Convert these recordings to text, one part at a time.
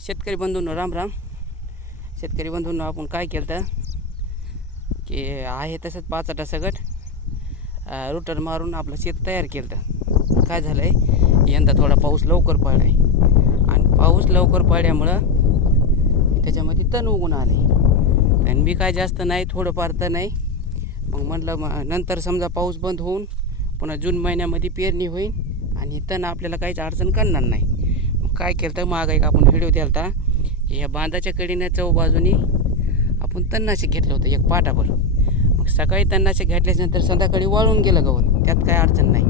शेतकरी बंधूंनो राम राम. शेतकरी बंधूंनो आपण काय केलं तर की आहे तसंच पाचाटा सगट. रुटर मारून आपलं शेत तयार केलं तर काय झालं आहे यंदा थोडा पाऊस लवकर पडला आहे आणि पाऊस लवकर पडल्यामुळं त्याच्यामध्ये तण उगून आले. तण बी काय जास्त नाही थोडंफार तर नाही. मग म्हटलं मग नंतर समजा पाऊस बंद होऊन पुन्हा जून महिन्यामध्ये पेरणी होईल आणि तण आपल्याला काहीच अडचण करणार नाही. काय केलं तर माग एक आपण व्हिडिओ द्यालता ह्या बांधाच्या कडीनं चौबाजूनी आपण तणनाशक घेतलं होतं एक पाटाभर. मग सकाळी तणनाशक घेतल्याच्यानंतर संध्याकाळी वाळून गेलं गवत. त्यात काय अडचण नाही.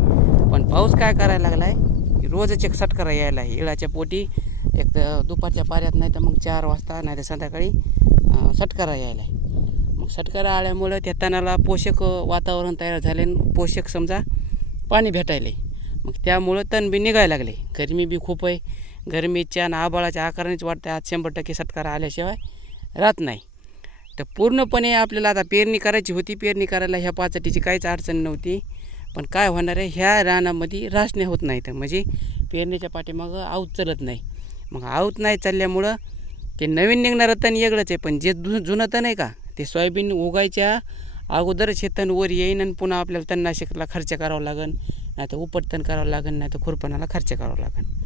पण पाऊस काय करायला लागला आहे रोजच एक सटकारा यायला आहे. इळाच्या पोटी एक तर दुपारच्या पाऱ्यात नाही तर मग चार वाजता नाही तर संध्याकाळी सटकारा यायला आहे. मग सटकारा आल्यामुळं त्या तणाला पोषक वातावरण तयार झाले आणि पोषक समजा पाणी भेटायले. मग त्यामुळं तण बी निघायला लागले. गरमी बी खूप आहे. गरमीच्या आणि आबाळाच्या आकारानेच वाटतं आज शंभर टक्के सटकारा आल्याशिवाय राहत नाही. तर पूर्णपणे आपल्याला आता पेरणी करायची होती. पेरणी करायला ह्या पाचटीची काहीच अडचण नव्हती. पण काय होणार आहे? ह्या रानामध्ये रासण्या होत नाहीत. म्हणजे पेरणीच्या पाठीमागं आऊत चलत नाही. मग आऊत नाही चालल्यामुळं ते नवीन निघणारं तण वेगळंच आहे. पण जे जु जुनं तण आहे का? ते सोयाबीन उगायच्या अगोदरच हे तण वर येईन आणि पुन्हा आपल्याला तणनाशकाला खर्च करावा लागेल नाही तर उपटतण करावं लागेल नाही तर खुरपणाला खर्च करावा लागेल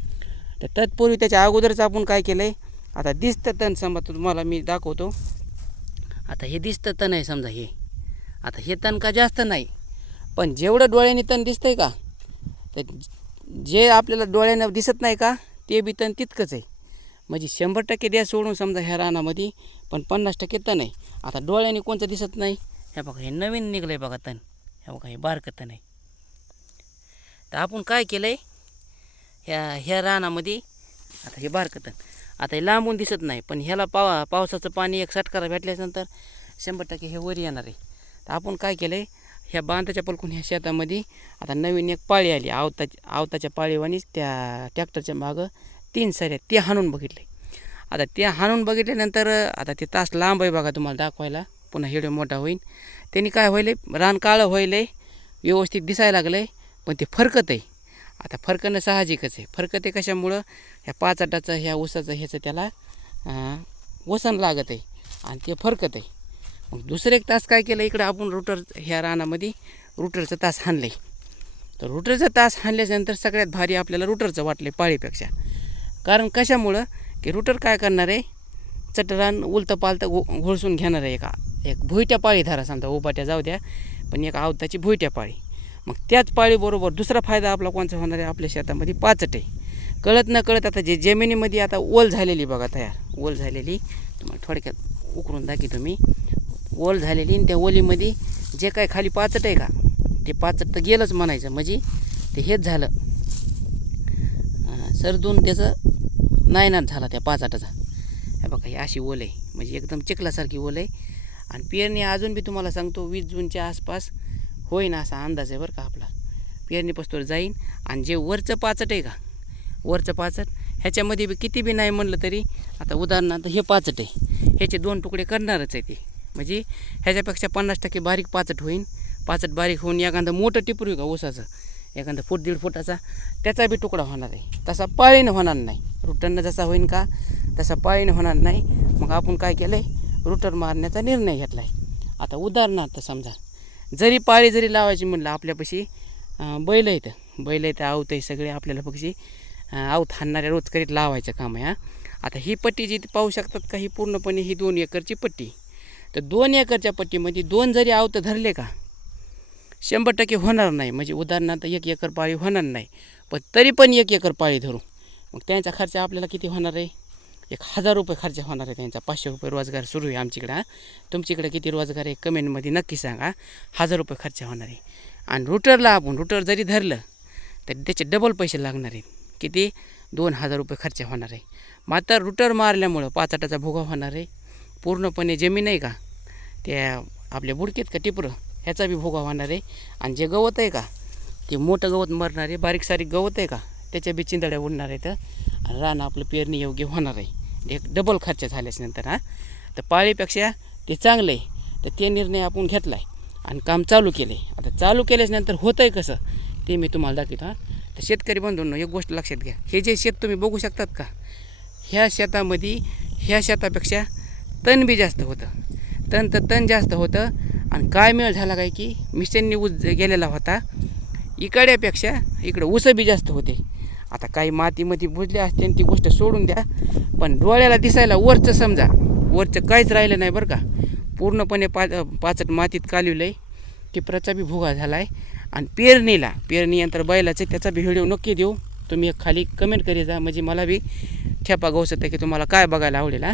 तर तत्पूर्वी त्याच्या अगोदरच आपण काय केलं आहे आता दिसतं तण समजा तुम्हाला मी दाखवतो. आता हे दिसतं तण आहे समजा हे. आता हे तण का जास्त नाही? पण जेवढं डोळ्याने तण दिसतंय का तर जे आपल्याला डोळ्यानं दिसत नाही का ते बी तण तितकंच आहे. म्हणजे शंभर टक्के द्या सोडून समजा ह्या रानामध्ये पण पन्नास टक्के तण आहे. आता डोळ्याने कोणतं दिसत नाही? हे बघा हे नवीन निघलं आहे बघा तण. हे बघा हे बारकं तण आहे. तर आपण काय केलं आहे ह्या ह्या रानामध्ये आता हे बारकं आता हे लांबून दिसत नाही पण ह्याला पावा पावसाचं पाणी एक साठकारा भेटल्यानंतर शंभर टक्के हे वर येणार आहे. तर आपण काय केलं आहे ह्या बांधाच्या पलकून ह्या शेतामध्ये आता नवीन एक पाळी आली आवता आवताच्या पाळीवानीच त्या ट्रॅक्टरच्या मागं तीन सऱ्या ते हाणून बघितले आता ते हाणून बघितल्यानंतर आता ते तास लांब आहे बघा तुम्हाला दाखवायला पुन्हा हिडे मोठा होईल त्यांनी काय होईल रान काळं होईल व्यवस्थित दिसायला लागलं आहे पण ते फरकत आहे. आता फरकणं साहजिकच आहे. फरकत आहे कशामुळं? ह्या पाचाटाचं ह्या ऊसाचं ह्याचं त्याला वसन लागत आहे आणि ते फरकत आहे. मग दुसरं एक तास काय केलं? इकडं आपण रुटर ह्या रानामध्ये रुटरचं तास हाणलं आहे तर रुटरचं तास हाणल्याच्यानंतर सगळ्यात भारी आपल्याला रुटरचं वाटलं आहे पाळीपेक्षा. कारण कशामुळं? की रुटर काय करणार आहे? चटरान उलतं पालतं घो घोळसून घेणार आहे एका एक भुईट्या पाळी धारा समजा उपाट्या जाऊ द्या पण एक आवताची भुईट्या पाळी. मग त्याच पाळीबरोबर दुसरा फायदा आपला कोणचा होणार आहे? आपल्या शेतामध्ये पाचट आहे. कळत न कळत आता जे जमिनीमध्ये आता ओल झालेली बघा तयार. ओल झालेली तुम्हाला थोडक्यात उकरून दाखी तुम्ही ओल झालेली आणि त्या ओलीमध्ये जे काय खाली पाचट आहे का ते पाचट तर गेलंच म्हणायचं. म्हणजे ते हेच झालं. सरदून त्याचं नायनाट झाला त्या पाचाटाचा. हे बघा ही अशी ओल आहे. म्हणजे एकदम चिखलासारखी ओल आहे. आणि पेरणी अजून बी तुम्हाला सांगतो वीस जूनच्या आसपास होईन असा अंदाज आहे बरं का आपला. पेरणीपासून जाईन आणि जे वरचं पाचट आहे का वरचं पाचट ह्याच्यामध्ये बी किती बी नाही म्हणलं तरी आता उदाहरणार्थ हे पाचट आहे. ह्याचे दोन तुकडे करणारच आहे ते. म्हणजे ह्याच्यापेक्षा पन्नास टक्के बारीक पाचट होईन. पाचट बारीक होऊन एखादं मोठं टिपरू आहे का ऊसाचं? एखादं फूट दीड फुटाचा त्याचा बी तुकडा होणार आहे. तसा पाळीनं होणार नाही. रुटरनं जसा होईन का तसा पाळीनं होणार नाही. मग आपण काय केलं आहे रुटर मारण्याचा निर्णय घेतला आहे आता उदाहरणार्थ समजा जरी पाळी जरी लावायची म्हणलं आपल्यापाशी बैल येतं बैल येतं आवत आहे सगळे आपल्याला पक्षी आवत हाणणाऱ्या रोज करीत लावायचं काम आहे हां. आता ही पट्टी जी पाहू शकतात का ही पूर्णपणे ही दोन एकरची पट्टी. तर दोन एकरच्या पट्टीमध्ये दोन जरी आवतं धरले का शंभर टक्के होणार नाही. म्हणजे उदाहरणार्थ एक एकर पाळी होणार नाही. पण तरी पण एक एकर पाळी धरू. मग त्यांचा खर्च आपल्याला किती होणार आहे? एक हजार रुपये खर्च होणार आहे त्यांचा. पाचशे रुपये रोजगार सुरू आहे आमच्याकडं हा. तुमच्याकडे किती रोजगार आहे कमेंटमध्ये नक्की सांगा. हजार रुपये खर्च होणार आहे. आणि रुटरला आपण रुटर जरी धरलं तरी त्याचे डबल पैसे लागणार आहेत. किती? दोन हजार रुपये खर्च होणार आहे. मात्र रुटर मारल्यामुळं पाचाटाचा भोगा होणार आहे. पूर्णपणे जमीन आहे का? त्या आपल्या बुडकेत का टिपरं? ह्याचा बी भोगा होणार आहे. आणि जे गवत आहे का? ते मोठं गवत मरणार आहे बारीक सारीक गवत आहे का? त्याच्या बी चिंदड्या उडणार आहेत. रान आपलं पेरणी योग्य होणार आहे. एक डबल खर्च झाल्याच्यानंतर हां. तर पाळीपेक्षा ते चांगलं आहे. तर ते निर्णय आपण घेतला आहे आणि काम चालू केलं आहे आता चालू केल्याच्यानंतर होतं आहे कसं ते मी तुम्हाला दाखवतो हां. तर शेतकरी बंधूंनो एक गोष्ट लक्षात घ्या. हे जे शेत तुम्ही बघू शकतात का? ह्या शेतामध्ये ह्या शेतापेक्षा तण बी जास्त होतं. तण तर तण जास्त होतं. आणि काय मेळ झाला काय की मिशननी ऊस गेलेला होता. इकड्यापेक्षा इकडं ऊसं बी जास्त होते. आता काही मातीमध्ये बुजले असते आणि ती गोष्ट सोडून द्या. पण डोळ्याला दिसायला वरचं समजा. वरचं काहीच राहिलं नाही बरं का. पूर्णपणे पा पाचट मातीत कालिवलं आहे टिपराचा बी भुगा झाला आहे आणि पेरणीला पेरणी यंत्र बैलाचं त्याचा बी व्हिडिओ नक्की देऊ. तुम्ही एक खाली कमेंट करी जा. म्हणजे मला बी ठेपा गवसत आहे की तुम्हाला काय बघायला आवडेल हा?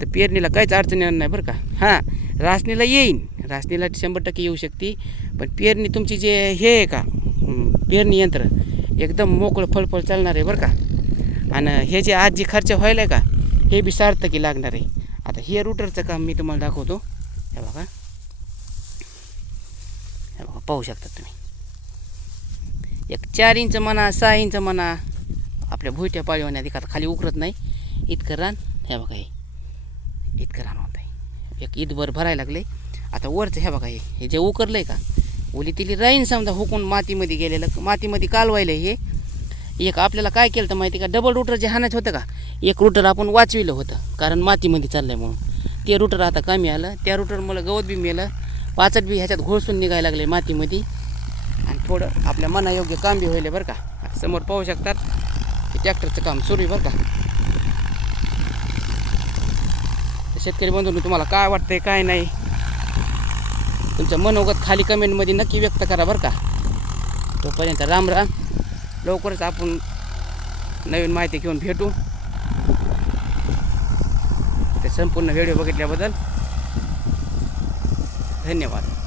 तर पेरणीला काहीच अडचण येणार नाही बरं का. हां रासणीला येईन. रासणीला शंभर टक्के येऊ शकते. पण पेरणी तुमची जे हे आहे का? पेरणी यंत्र. एकदम मोकळं फळफळ चालणार आहे बरं का. आणि हे जे आज जे खर्च व्हायला आहे का हे बी सार्थकी लागणार आहे. आता हे रुटरचं काम मी तुम्हाला दाखवतो. हे बघा. हे बघा पाहू शकता तुम्ही. एक चार इंच म्हणा सहा इंच म्हणा आपल्या भुईट्या पाळीवाने एखादा खाली उकरत नाही. इतकं रान हे बघा हे. इतकं रान होत आहे एक ईदभर भरायला लागले. आता वरचं हे बघा हे. हे जे उकरलं आहे का ओली तिली राहीन समजा हुकून मातीमध्ये गेलेलं. मातीमध्ये कालवायलं हे. एक आपल्याला काय केलं तर माहिती का? डबल रुटर जे हाणायचं होतं का? एक रुटर आपण वाचविलं होतं. कारण मातीमध्ये चाललं आहे म्हणून. ते रुटर आता कमी आलं. त्या रुटर मला गवत बी मेलं. पाचट बी ह्याच्यात घोळसून निघायला लागले मातीमध्ये. आणि थोडं आपल्या मनायोग्य काम बी होईल बरं का. समोर पाहू शकतात. की ट्रॅक्टरचं काम सुरू आहे बरं का. तर शेतकरी बंधूंनो तुम्हाला काय वाटतंय काय नाही? तुमचं मनोगत खाली कमेंटमध्ये नक्की व्यक्त करा बरं का. तोपर्यंत राम राम. लवकरच आपण नवीन माहिती घेऊन भेटू. ते संपूर्ण व्हिडिओ बघितल्याबद्दल धन्यवाद.